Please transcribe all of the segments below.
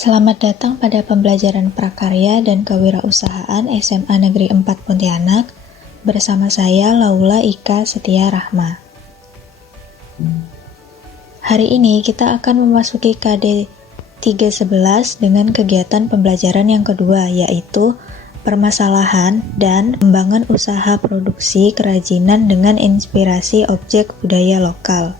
Selamat datang pada pembelajaran prakarya dan kewirausahaan SMA Negeri 4 Pontianak bersama saya Laula Ika Setia Rahma. Hari ini kita akan memasuki KD 311 dengan kegiatan pembelajaran yang kedua, yaitu permasalahan dan pengembangan usaha produksi kerajinan dengan inspirasi objek budaya lokal.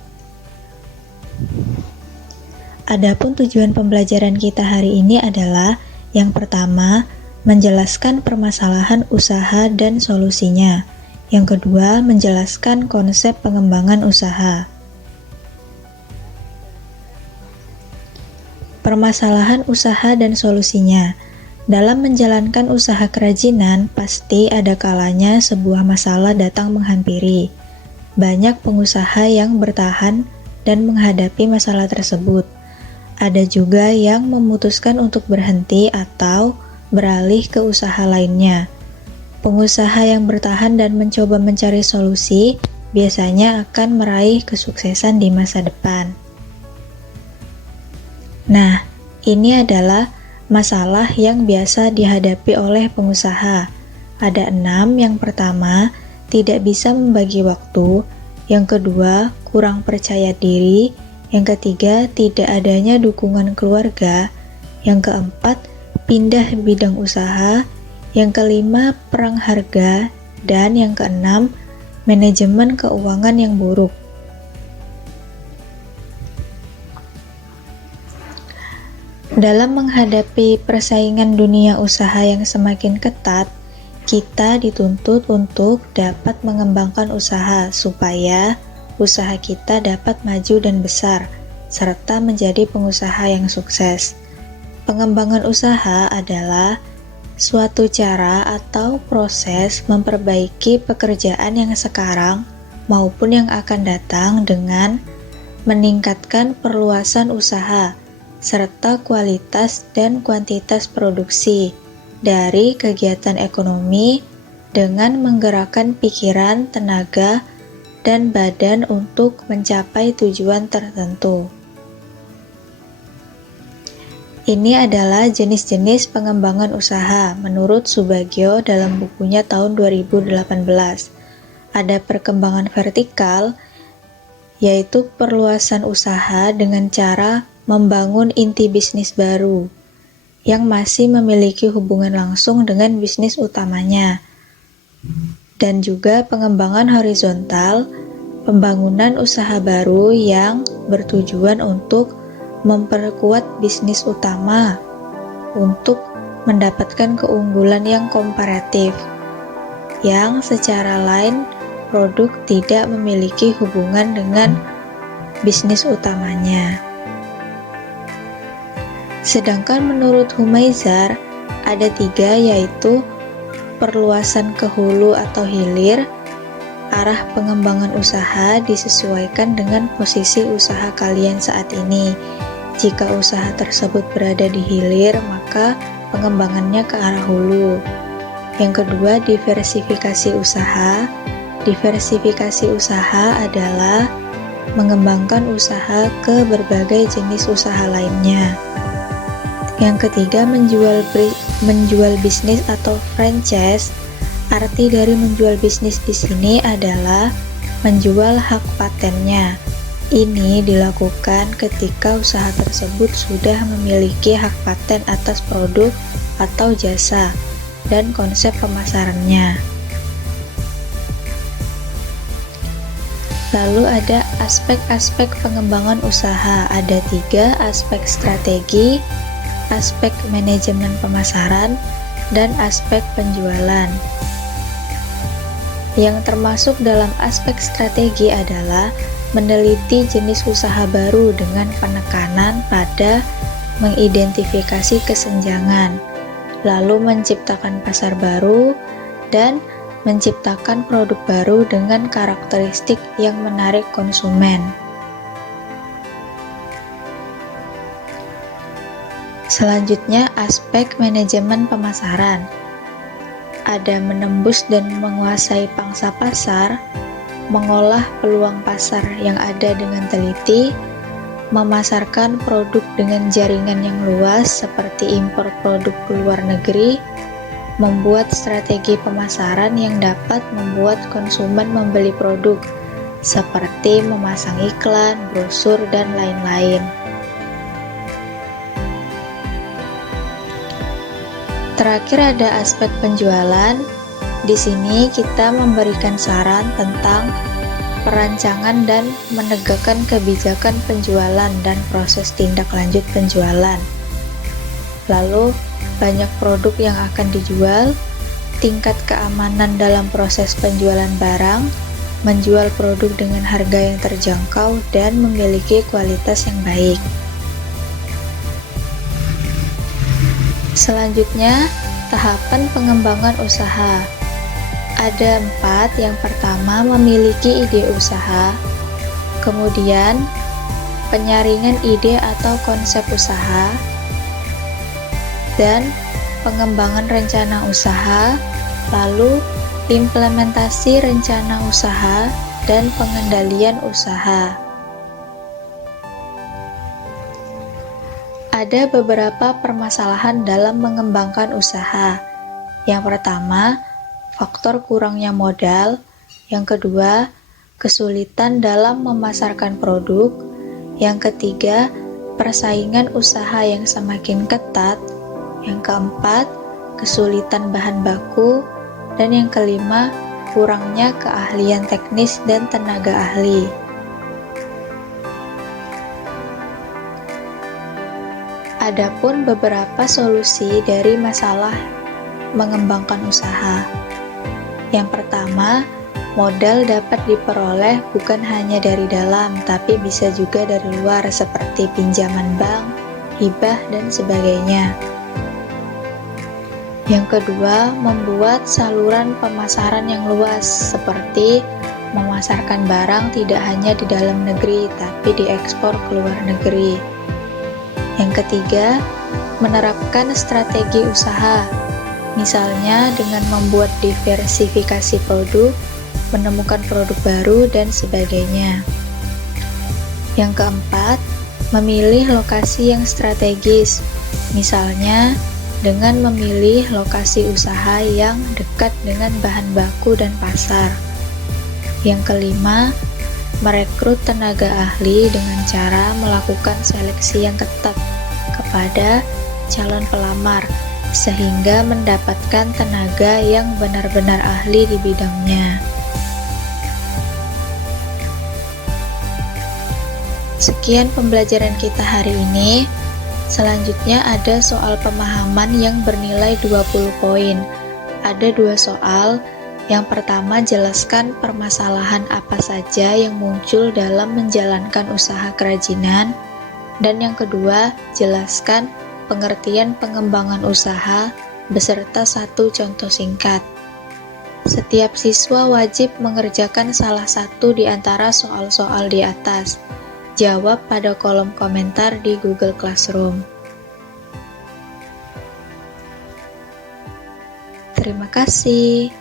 Adapun tujuan pembelajaran kita hari ini adalah yang pertama, menjelaskan permasalahan usaha dan solusinya. Yang kedua, menjelaskan konsep pengembangan usaha. Permasalahan usaha dan solusinya. Dalam menjalankan usaha kerajinan, pasti ada kalanya sebuah masalah datang menghampiri. Banyak pengusaha yang bertahan dan menghadapi masalah tersebut. Ada juga yang memutuskan untuk berhenti atau beralih ke usaha lainnya. Pengusaha yang bertahan dan mencoba mencari solusi biasanya akan meraih kesuksesan di masa depan. Nah, ini adalah masalah yang biasa dihadapi oleh pengusaha. Ada 6. Yang pertama, tidak bisa membagi waktu. Yang kedua, kurang percaya diri. Yang ketiga, tidak adanya dukungan keluarga. Yang keempat, pindah bidang usaha. Yang kelima, perang harga. Dan yang keenam, manajemen keuangan yang buruk. Dalam menghadapi persaingan dunia usaha yang semakin ketat, kita dituntut untuk dapat mengembangkan usaha supaya usaha kita dapat maju dan besar, serta menjadi pengusaha yang sukses. Pengembangan usaha adalah suatu cara atau proses memperbaiki pekerjaan yang sekarang maupun yang akan datang dengan meningkatkan perluasan usaha, serta kualitas dan kuantitas produksi dari kegiatan ekonomi dengan menggerakkan pikiran, tenaga, dan badan untuk mencapai tujuan tertentu. Ini adalah jenis-jenis pengembangan usaha menurut Subagio dalam bukunya tahun 2018. Ada perkembangan vertikal, yaitu perluasan usaha dengan cara membangun inti bisnis baru yang masih memiliki hubungan langsung dengan bisnis utamanya. Dan juga pengembangan horizontal, pembangunan usaha baru yang bertujuan untuk memperkuat bisnis utama untuk mendapatkan keunggulan yang komparatif, yang secara lain produk tidak memiliki hubungan dengan bisnis utamanya. Sedangkan menurut Humaizar, ada 3, yaitu perluasan ke hulu atau hilir. Arah pengembangan usaha disesuaikan dengan posisi usaha kalian saat ini. Jika usaha tersebut berada di hilir, maka pengembangannya ke arah hulu. Yang kedua, diversifikasi usaha. Diversifikasi usaha adalah mengembangkan usaha ke berbagai jenis usaha lainnya. Yang ketiga, menjual bisnis atau franchise. Arti dari menjual bisnis di sini adalah menjual hak patennya. Ini dilakukan ketika usaha tersebut sudah memiliki hak paten atas produk atau jasa dan konsep pemasarannya. Lalu ada aspek-aspek pengembangan usaha. Ada 3, aspek strategi, aspek manajemen pemasaran, dan aspek penjualan. Yang termasuk dalam aspek strategi adalah meneliti jenis usaha baru dengan penekanan pada mengidentifikasi kesenjangan, lalu menciptakan pasar baru, dan menciptakan produk baru dengan karakteristik yang menarik konsumen. Selanjutnya, aspek manajemen pemasaran. Ada menembus dan menguasai pangsa pasar, mengolah peluang pasar yang ada dengan teliti, memasarkan produk dengan jaringan yang luas seperti impor produk ke luar negeri, membuat strategi pemasaran yang dapat membuat konsumen membeli produk, seperti memasang iklan, brosur, dan lain-lain. Terakhir ada aspek penjualan. Di sini kita memberikan saran tentang perancangan dan menegakkan kebijakan penjualan dan proses tindak lanjut penjualan. Lalu, banyak produk yang akan dijual, tingkat keamanan dalam proses penjualan barang, menjual produk dengan harga yang terjangkau dan memiliki kualitas yang baik. Selanjutnya, tahapan pengembangan usaha. Ada 4. Yang pertama, memiliki ide usaha. Kemudian, penyaringan ide atau konsep usaha. Dan pengembangan rencana usaha. Lalu, implementasi rencana usaha dan pengendalian usaha. Ada beberapa permasalahan dalam mengembangkan usaha. Yang pertama, faktor kurangnya modal. Yang kedua, kesulitan dalam memasarkan produk. Yang ketiga, persaingan usaha yang semakin ketat. Yang keempat, kesulitan bahan baku. Dan yang kelima, kurangnya keahlian teknis dan tenaga ahli. Adapun beberapa solusi dari masalah mengembangkan usaha. Yang pertama, modal dapat diperoleh bukan hanya dari dalam, tapi bisa juga dari luar seperti pinjaman bank, hibah, dan sebagainya. Yang kedua, membuat saluran pemasaran yang luas seperti memasarkan barang tidak hanya di dalam negeri, tapi diekspor ke luar negeri. Yang ketiga, menerapkan strategi usaha. Misalnya dengan membuat diversifikasi produk, menemukan produk baru, dan sebagainya. Yang keempat, memilih lokasi yang strategis. Misalnya, dengan memilih lokasi usaha yang dekat dengan bahan baku dan pasar. Yang kelima, merekrut tenaga ahli dengan cara melakukan seleksi yang ketat kepada calon pelamar, sehingga mendapatkan tenaga yang benar-benar ahli di bidangnya. Sekian pembelajaran kita hari ini. Selanjutnya ada soal pemahaman yang bernilai 20 poin. Ada 2 soal. Yang pertama, jelaskan permasalahan apa saja yang muncul dalam menjalankan usaha kerajinan. Dan yang kedua, jelaskan pengertian pengembangan usaha beserta 1 contoh singkat. Setiap siswa wajib mengerjakan salah satu di antara soal-soal di atas. Jawab pada kolom komentar di Google Classroom. Terima kasih.